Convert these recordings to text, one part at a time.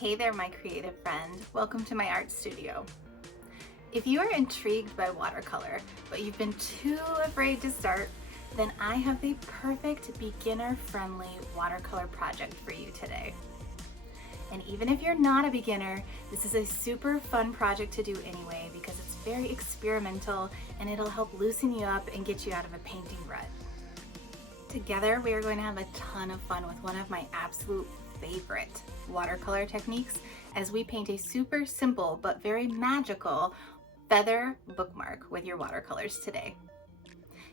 Hey there, my creative friend. Welcome to my art studio. If you are intrigued by watercolor, but you've been too afraid to start, then I have the perfect beginner-friendly watercolor project for you today. And even if you're not a beginner, this is a super fun project to do anyway because it's very experimental and it'll help loosen you up and get you out of a painting rut. Together, we are going to have a ton of fun with one of my absolute favorite watercolor techniques as we paint a super simple but very magical feather bookmark with your watercolors today.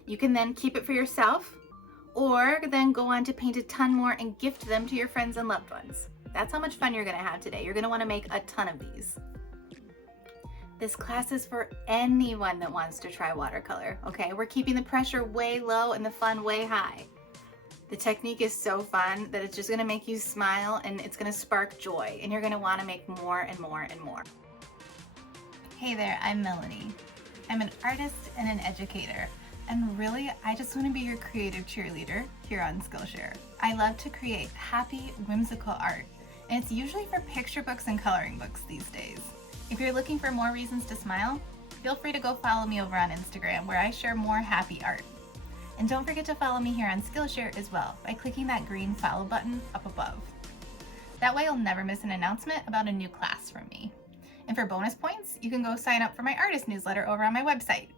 You can then keep it for yourself or then go on to paint a ton more and gift them to your friends and loved ones. That's how much fun you're going to have today. You're going to want to make a ton of these. This class is for anyone that wants to try watercolor, okay? We're keeping the pressure way low and the fun way high. The technique is so fun that it's just gonna make you smile and it's gonna spark joy and you're gonna wanna make more and more and more. Hey there, I'm Melanie. I'm an artist and an educator. And really, I just wanna be your creative cheerleader here on Skillshare. I love to create happy, whimsical art. And it's usually for picture books and coloring books these days. If you're looking for more reasons to smile, feel free to go follow me over on Instagram where I share more happy art. And don't forget to follow me here on Skillshare as well by clicking that green follow button up above. That way you'll never miss an announcement about a new class from me. And for bonus points, you can go sign up for my artist newsletter over on my website.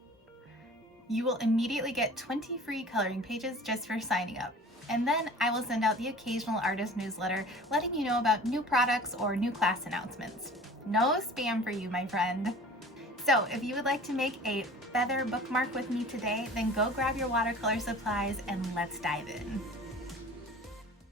You will immediately get 20 free coloring pages just for signing up. And then I will send out the occasional artist newsletter letting you know about new products or new class announcements. No spam for you, my friend. So if you would like to make a feather bookmark with me today, then go grab your watercolor supplies and let's dive in.